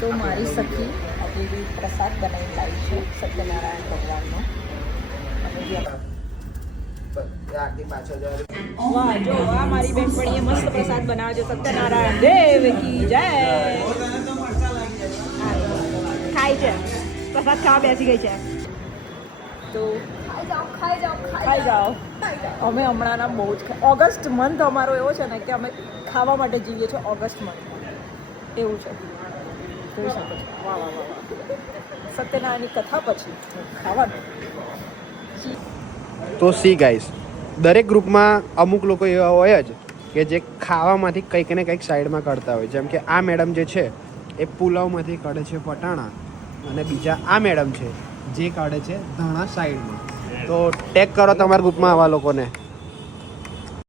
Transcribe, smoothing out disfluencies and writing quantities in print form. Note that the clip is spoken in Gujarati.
તો મારી સખી આપણી બી પ્રસાદ બનાવીને લાવી છે સત્યનારાયણ ભગવાનનો. વાહ જો આ મારી બેનપણીએ મસ્ત પ્રસાદ બનાવે છે. સત્યનારાયણ દેવ કી જય. ખાય છે પ્રસાદ ખાવા બેસી ગઈ છે. તો ખાઈ જાઓ. અમે હમણાંના બહુ જ ઓગસ્ટ મંથ અમારો એવો છે ને કે અમે ખાવા માટે જીવીએ છીએ. ઓગસ્ટ મંથ એવું છે, જોઈ શકો છો. વાહ વાહ વાહ વાહ. સત્યનારાયણની કથા પછી ખાવાનું. તો સી ગાઈસ, દરેક ગ્રુપમાં અમુક લોકો એવા હોય જ કે જે ખાવામાંથી કંઈક ને કંઈક સાઈડમાં કરતા હોય. જેમ કે આ મેડમ જે છે એ પુલાવમાંથી કાઢે છે વટાણા, અને બીજા આ મેડમ છે જે કાઢે છે ધાણા સાઈડમાં. તો ટેગ કરો તમારા ગ્રુપમાં આવા લોકોને.